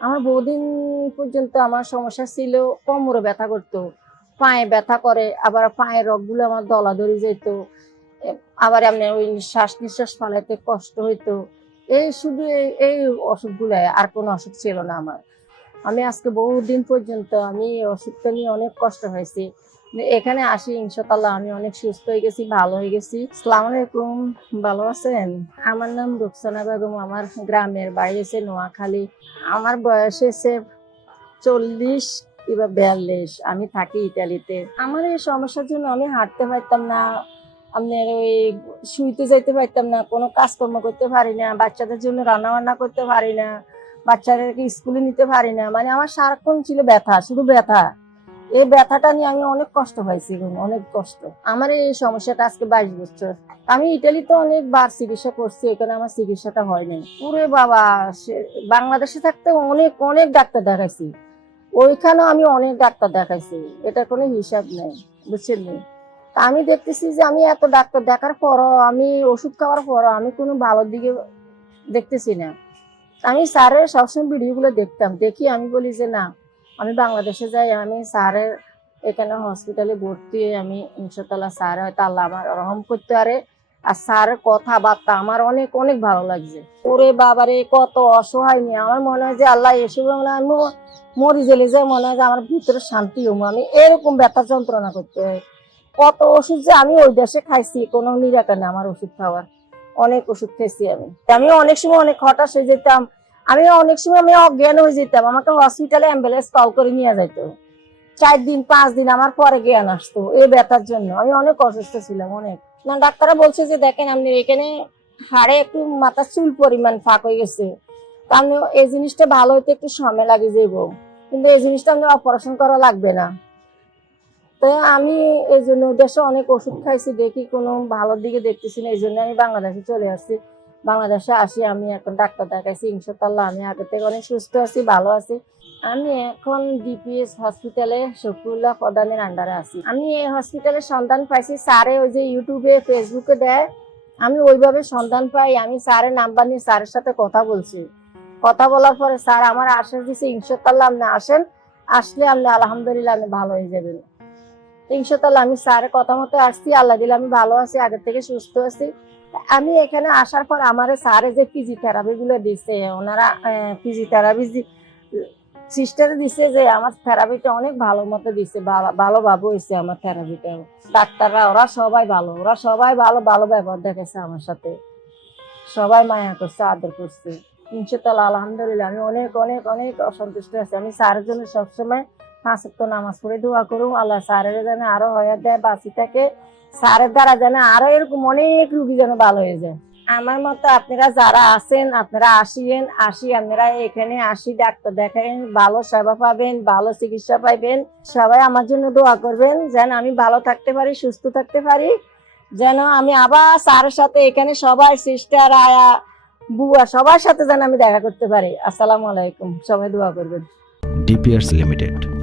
আমার বহুদিন পর্যন্ত আমার সমস্যা ছিল, কোমরে ব্যথা করতো, পায়ে ব্যথা করে, আবার পায়ের রগগুলো আমার দলা ধরে যেত, আবার এমনি ওই শ্বাস নিঃশ্বাস ফালাইতে কষ্ট হইতো। এই শুধু এই- এই অসুখগুলো আর কোনো অসুখ ছিল না আমার। আমি আজকে বহুদিন পর্যন্ত আমি অসুখটা নিয়ে অনেক কষ্ট হয়েছি। এখানে আসি ইনশাল্লাহ আমি অনেক সুস্থ হয়ে গেছি, ভালো হয়ে গেছি। সালাম আলাইকুম, ভালো আছেন? আমার নাম রুকসানা বেগম, আমার গ্রামের বাড়ি এসে নোয়াখালী। আমার বয়স এসে চল্লিশ কিংবা বিয়াল্লিশ। আমি থাকি ইটালিতে আমার এই সমস্যার জন্য আমি হাঁটতে পারতাম না। আপনার ওই শুইতে যাইতে পারতাম না, কোনো কাজকর্ম করতে পারি না, বাচ্চাদের জন্য রান্না বান্না করতে পারি না, বাচ্চাদেরকে স্কুলে নিতে পারি না। মানে আমার সারাক্ষণ ছিল ব্যথা, শুধু ব্যথা। এই ব্যথাটা নিয়ে আমি অনেক কষ্ট পাইছি, অনেক কষ্ট। আমার এই সমস্যাটা আজকে বাইশ বছর। আমি ইটালিতে অনেকবার চিকিৎসা করছি এখানে আমার চিকিৎসাটা হয়নি পুরে বাবা বাংলাদেশে থাকতে অনেক অনেক ডাক্তার দেখাইছি। ওইখানেও আমি অনেক ডাক্তার দেখাইছি, এটার কোনো হিসাব নেই, বুঝছেন আমি দেখতেছি যে আমি এত ডাক্তার দেখার পরও, আমি ওষুধ খাওয়ার পরও আমি কোনো ভালোর দিকে দেখতেছি না। আমি স্যারের সবসময় ভিডিওগুলো দেখতাম, দেখি আমি বলি যে না আমি বাংলাদেশে যাই, আমি স্যারের এখানে হসপিটালে ভর্তি হয়ে আমি ইনশাল্লাহ স্যার হয়তো আল্লাহ আমার রহম করতে পারে। আর স্যারের কথাবার্তা আমার অনেক অনেক ভালো লাগছে। ওরে বাবারে, কত অসহায় নিয়ে আমার মনে হয় যে আল্লাহ এসে মনে আমি মরি গেলে যে মনে হয় যে আমার ভিতরে শান্তি হব। আমি এরকম ব্যথা যন্ত্রণা করতে হয়। কত ওষুধ যে আমি ওই দেশে খাইছি, কোনো নিরাকার না আমার ওষুধ খাওয়ার। অনেক ওষুধ খেয়েছি আমি। আমি অনেক সময় অনেক হতাশ হয়ে যেতাম। আমি অনেক সময় আমি অজ্ঞান হয়ে যেতাম। আমাকে হসপিটালে অ্যাম্বুলেন্স কল করে নিয়ে যেত চার দিন, পাঁচ দিন আমার পরে জ্ঞান আসতো এই ব্যথার জন্য। আমি অনেক অসুস্থ ছিলাম, অনেক। ডাক্তাররা বলছে যে, দেখেন, আপনি এখানে হাড়ে একটু মাথার চুল পরিমাণ ফাঁক হয়ে গেছে। আপনি এই জিনিসটা ভালো হইতে একটু সময় লাগে যাব কিন্তু এই জিনিসটা আপনার অপারেশন করা লাগবে না। তো আমি এই জন্য দেশে অনেক ওষুধ খাইছি, দেখি কোনো ভালোর দিকে দেখতেছি না। এই জন্য আমি বাংলাদেশে চলে আসছি। বাংলাদেশে আসি, আমি এখন ডাক্তার দেখাইছি ইনশাল্লাহ আমি আগে থেকে অনেক সুস্থ আছি, ভালো আছি। আমি এখন ডিপিএস হসপিটালে শফিউল্লাহ প্রধানের আন্ডারে আছি। আমি এই হসপিটালে সন্ধান পাইছি, স্যারে ওই যে ইউটিউবে ফেসবুকে দেয়, আমি ওইভাবে সন্ধান পাই, আমি স্যারের নাম্বার নিয়ে স্যারের সাথে কথা বলছি। কথা বলার পরে স্যার আমার আশ্বাস দিচ্ছে ইনশাল্লাহ আপনি আসেন, আসলে আপনি আলহামদুলিল্লাহ আমি ভালো হয়ে যাবেন। ইনশাল্লাহ আমি স্যারের কথা মতো আসছি। আল্লাহ দিলে আমি ভালো আছি, আগের থেকে সুস্থ আছি। আমি এখানে আসার পর আমার স্যারে যে ফিজিওথেরাপি গুলো দিচ্ছে ওনারা ফিজিওথেরাপি সিস্টার দিছে যে আমার থেরাপিটা অনেক ভালো মতো দিছে, ভালো- ভালোভাবে হয়েছে আমার থেরাপিটা ডাক্তাররা, ওরা সবাই ভালো, ওরা সবাই ভালো ভালো ব্যবহার দেখেছে আমার সাথে। সবাই মায়া করছে, আদর করছে। ইনশাল্লাহ আলহামদুলিল্লাহ আমি অনেক অনেক অনেক অসন্তুষ্ট আছি। আমি স্যারের জন্য সবসময় পাঁচ তো নামাজ পড়ে দোয়া করুন আল্লাহ স্যারের যেন আরও হয়ে দেয় বাঁচি থাকে। স্যারের দ্বারা যেন আরও এরকম অনেক রুগী যেন ভালো হয়ে যায়। আমার মতো আপনারা যারা আছেন, আপনারা আসিয়েন, আসি, আপনারা এখানে আসি, ডাক্তার দেখাবেন ভালো সেবা পাবেন, ভালো চিকিৎসা পাইবেন। সবাই আমার জন্য দোয়া করবেন, যেন আমি ভালো থাকতে পারি, সুস্থ থাকতে পারি। যেন আমি আবার স্যারের সাথে এখানে সবাই সিস্টার, আয়া, বুয়া, সবার সাথে যেন আমি দেখা করতে পারি। আসসালামু আলাইকুম, সবাই দোয়া করবেন। ডিপিয়ার্স লিমিটেড।